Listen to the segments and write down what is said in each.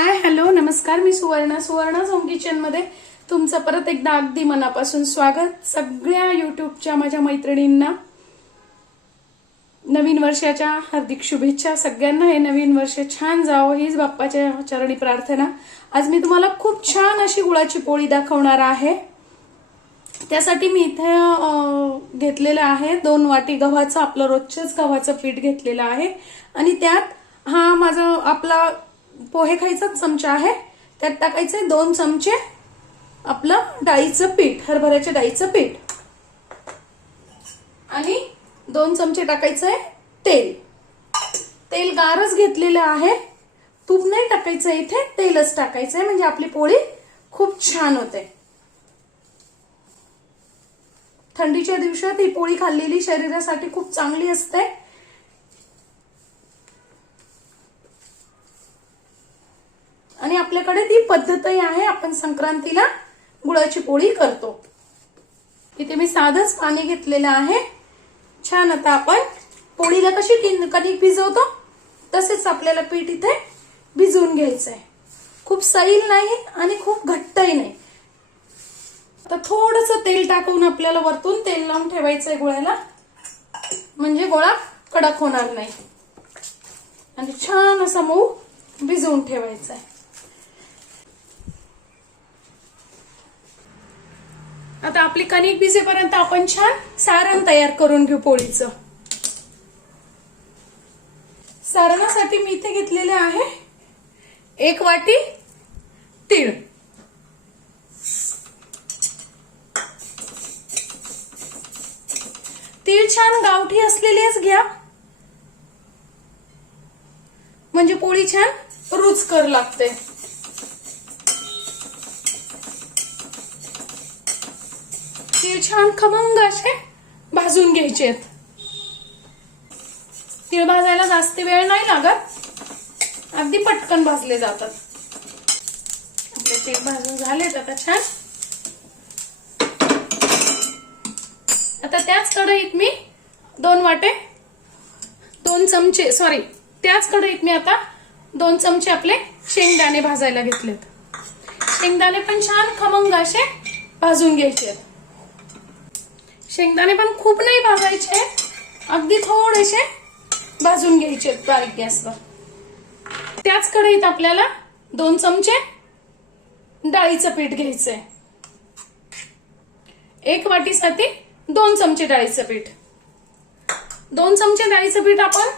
Hi hello नमस्कार मी Suvarna Suvarna home किचनमध्ये तुमचं परत एकदा अगदी मनापासून स्वागत. सगळ्या युट्यूबच्या माझ्या मैत्रिणींना नवीन वर्षाच्या हार्दिक शुभेच्छा. सगळ्यांना हे नवीन वर्ष छान जावं हीच बाप्पाच्या चरणी प्रार्थना. आज मी तुम्हाला खूप छान अशी गुळाची पोळी दाखवणार आहे. त्यासाठी मी इथे घेतलेलं आहे दोन वाटी गव्हाचं आपलं रोजच्याच गव्हाचं पीठ घेतलेलं आहे. आणि त्यात हा माझा आपला पोहे खायचाच चमचा आहे. त्यात टाकायचे दोन चमचे आपलं डाळीचं पीठ हरभऱ्याच्या डाळीचं पीठ. आणि दोन चमचे टाकायचंय तेल. तेल गारच घेतलेलं आहे. तूप नाही टाकायचं इथे तेलच टाकायचंय. म्हणजे आपली पोळी खूप छान होते. थंडीच्या दिवसात ही पोळी खाल्लेली शरीरासाठी खूप चांगली असते. आपल्याकडे ती पद्धतही आहे. आपण संक्रांतीला गुळाची पोळी करतो. इथे मी साधंच पाणी घेतलेलं आहे. छान आता आपण पोळीला कशी टिन- कणिक भिजवतो तसेच आपल्याला पीठ इथे भिजवून घ्यायचंय. खूप सैल नाही आणि खूप घट्टही नाही. आता थोडस तेल टाकून आपल्याला वरतून तेल लावून ठेवायचंय गोळ्याला म्हणजे गोळा कडक होणार नाही. आणि छान असा मऊ भिजवून ठेवायचा आहे आता आपली कणिक भिजेपर्यंत आपण छान सारण तयार करून घेऊ पोळीचं. सारणासाठी मी इथे घेतलेले आहे एक वाटी तीळ. तीळ छान गावठी असलेलेच घ्या. म्हणजे पोळी छान रुचकर लागते. तीळ छान खमंग असे भाजून घ्यायचे आहेत. तीळ भाजायला जास्त वेळ नाही लागत. अगदी पटकन भाजले जातात. आपले तीळ भाजून झालेत आता छान. आता त्याच कढईत मी दोन वाटे दोन चमचे सॉरी त्याच कढईत मी आता दोन चमचे आपले शेंगदाणे भाजायला घेतलेत. शेंगदाणे पण छान खमंग असे भाजून घ्यायचे आहेत. शेंगदाणे पण खूप नाही भाजायचे. अगदी थोडेसे भाजून घ्यायचे बारीक गॅसवर. त्याच कढईत आपल्याला दोन चमचे डाळीचं पीठ घ्यायचंय. एक वाटीसाठी दोन चमचे डाळीचं पीठ. दोन चमचे डाळीचं पीठ आपण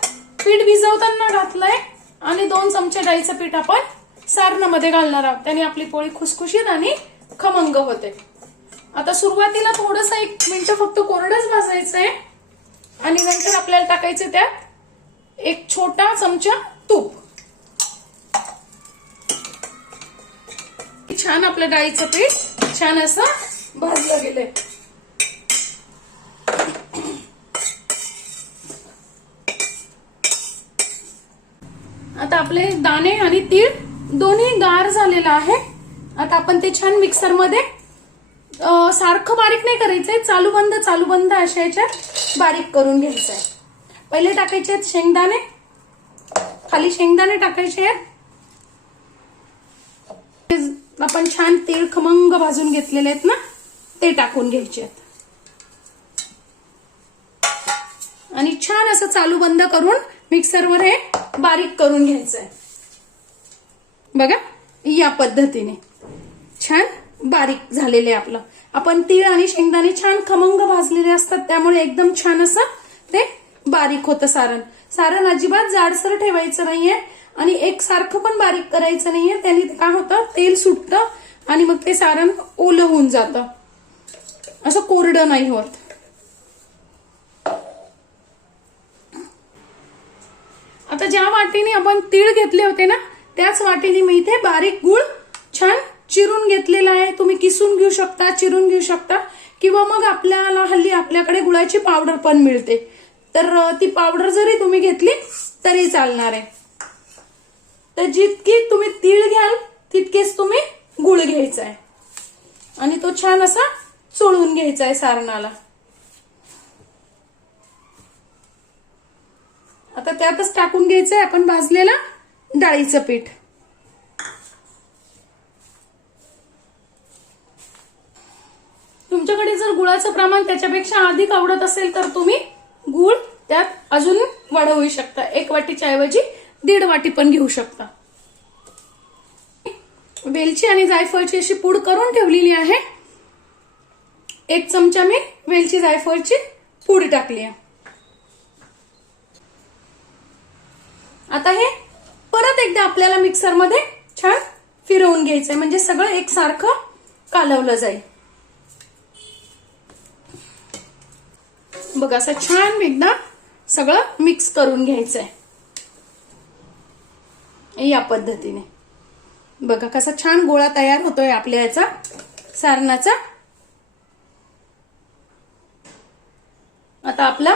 पीठ भिजवताना घातलंय आणि दोन चमचे डाळीचं पीठ आपण सारणामध्ये घालणार आहोत. त्याने आपली पोळी खुसखुशीत आणि खमंग होते. आता सुरुवातीला थोडस एक मिनिट फक्त कोरडच भाजायचंय. आणि नंतर आपल्याला टाकायचं त्यात एक छोटा चमचा तूप. छान आपलं डाळीचं पीठ छान असं भाजलं गेलंय. आता आपले दाणे आणि तीळ दोन्ही गार झालेलं आहे. आता आपण ते छान मिक्सरमध्ये सारखं बारीक नाही करायचंय चालू बंद चालू बंद अशा याच्यात बारीक करून घ्यायचंय. पहिले टाकायचे आहेत शेंगदाणे. खाली शेंगदाणे टाकायचे आहेत. आपण छान तेल खमंग भाजून घेतलेले आहेत ना ते टाकून घ्यायचे आहेत. आणि छान असं चालू बंद करून मिक्सरवर हे बारीक करून घ्यायचंय. बघा या पद्धतीने. छान. बारीक झालेले आपलं. आपण तीळ आणि शेंगदाणे छान खमंग भाजलेले असतात त्यामुळे एकदम छान असं ते बारीक होतं सारण. सारण अजिबात जाडसर ठेवायचं नाहीये आणि एक सारखं पण बारीक करायचं नाहीये. त्याने काय होतं? तेल सुटतं आणि मग ते सारण ओलं होऊन जातं. असं कोरडं नाही होत. आता ज्या वाटीने आपण तीळ घेतले होते ना त्याच वाटीने मी इथे बारीक गुळ छान चिरून घेतलेला आहे. तुम्ही किसून घेऊ शकता चिरून घेऊ शकता. किंवा मग आपल्याला हल्ली आपल्याकडे गुळाची पावडर पण मिळते. तर ती पावडर जरी तुम्ही घेतली तरी चालणार आहे. तर जितकी तुम्ही तीळ घ्याल तितकेच तुम्ही गुळ घ्यायचा आहे. आणि तो छान असा चोळून घ्यायचा आहे सारणाला. आता त्यातच टाकून घ्यायचंय आपण भाजलेला डाळीचं पीठ. गुळाचं प्रमाण त्याच्यापेक्षा अधिक आवडत असेल तर तुम्ही गुळ त्यात अजून वाढवू शकता. एक वाटीच्या ऐवजी दीड वाटी पण घेऊ शकता. वेलची आणि जायफळची अशी पूड करून ठेवलेली आहे. एक चमचा मी वेलची जायफळची पूड टाकली आहे. आता हे परत एकदा आपल्याला मिक्सरमध्ये छान फिरवून घ्यायचंय. म्हणजे सगळं एकसारखं कालवलं जाईल. बघा असं छान एकदा सगळं मिक्स करून घ्यायचंय. या पद्धतीने. बघा कसा छान गोळा तयार होतोय आपल्या याचा सारणाचा. आता आपला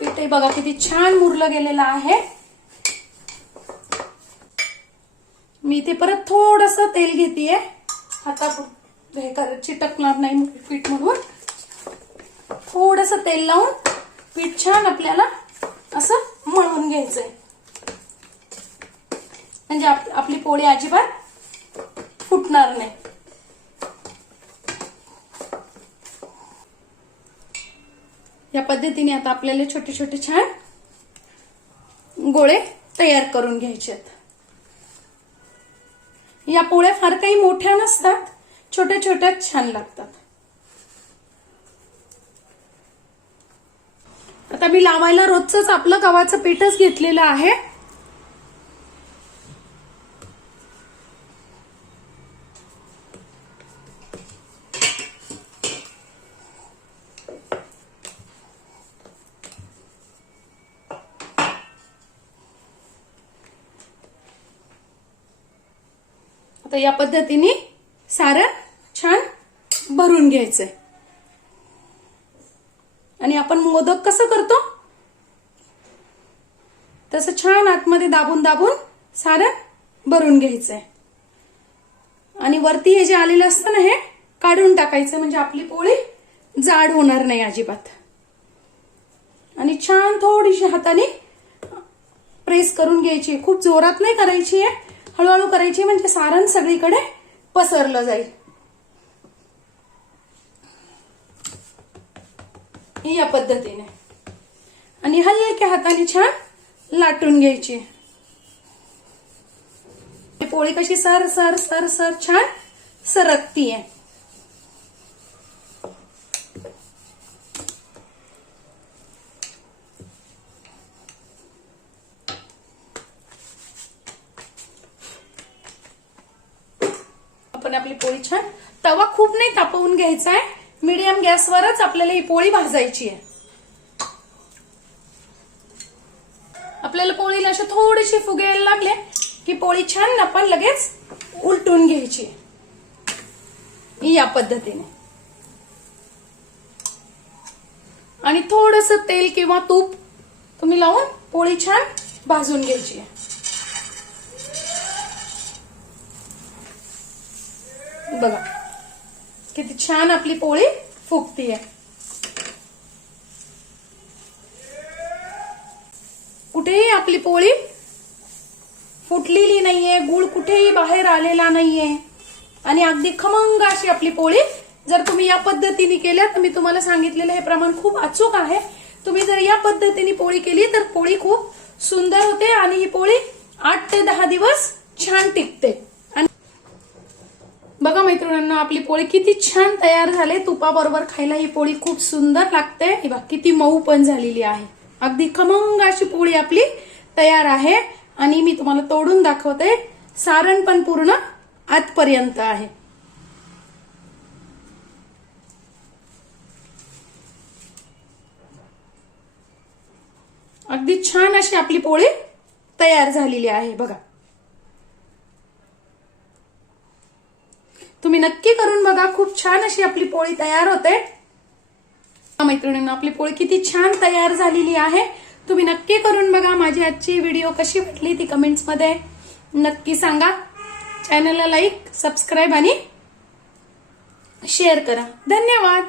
पिठे बघा किती छान मुरलं गेलेलं आहे. मी इथे परत थोडस तेल घेतेय. आता हे कर चिटकणार नाही पीठ म्हणून. थोडस तेल लावून पीठ छान आपल्याला असं मळून घ्यायचंय. म्हणजे आप- आपली पोळी अजिबात फुटणार नाही. या पद्धतीने आता आपल्याला छोटे छोटे छान गोळे तयार करून घ्यायचे आहेत. या पोळ्या फार काही मोठ्या नसतात छोट्या छोट्या छान लागतात. आता मी लावायला रोजच आपलं गव्हाचं पीठच घेतलेलं आहे. आता या पद्धतीने सारण छान भरून घ्यायचंय. आणि आपण मोदक कसं करतो? तसं छान आतमध्ये दाबून दाबून सारण भरून घ्यायचंय. आणि वरती हे जे आलेलं असतं ना हे काढून टाकायचं म्हणजे आपली पोळी जाड होणार नाही अजिबात. आणि छान थोडीशी हाताने प्रेस करून घ्यायची खूप जोरात नाही करायची आहे. हळूहळू करायची म्हणजे सारण सगळीकडे पसरलं जाईल. या पद्धतीने. आणि हलक्या हाताने छान लाटून घ्यायची. ही पोळी कशी सर सर सर सर छान सरकतीये. आपण आपली पोळी छान तवा खूप नाही तापवून घ्यायचा आहे मीडियम गॅसवरच आपल्याला ही पोळी भाजायची आहे. आपल्याला पोळीला असे थोडेसे फुगे लागले की पोळी छान आपण लगेच उलटून घ्यायची या पद्धतीने. आणि थोडस तेल किंवा तूप तुम्ही लावून पोळी छान भाजून घ्यायची आहे. बघा. किती छान आपली पोळी फुगतीये. कुठेही आपली पोळी फुटलेली नाहीये गुळ कुठेही बाहेर आलेला नाहीये. आणि अगदी खमंग अशी आपली पोळी जर तुम्ही या पद्धतीने केल्या तर मी तुम्हाला सांगितलेलं हे प्रमाण खूप अचूक आहे. तुम्ही जर या पद्धतीने पोळी केली तर पोळी खूप सुंदर होते आणि ही पोळी आठ ते दहा दिवस छान टिकते. बघा मैत्रिणींना आपली पोळी किती छान तयार झाले. तुपाबरोबर खायला ही पोळी खूप सुंदर लागते. हे बघा किती मऊ पण झालेली आहे. अगदी खमंग अशी पोळी आपली तयार आहे. आणि मी तुम्हाला तोडून दाखवते. सारण पण पूर्ण आतपर्यंत आहे. अगदी छान अशी आपली पोळी तयार झालेली आहे. बघा. तुम्ही नक्की करून बघा. खूप छान अशी आपली पोळी तयार होते. मैत्रिणींना आपली पोळी किती छान तयार झालेली आहे. तुम्ही नक्की करून बघा माझी आजची व्हिडिओ कशी वाटली ती कमेंट्समध्ये. नक्की सांगा. चॅनलला लाईक सबस्क्राईब आणि शेअर करा. धन्यवाद.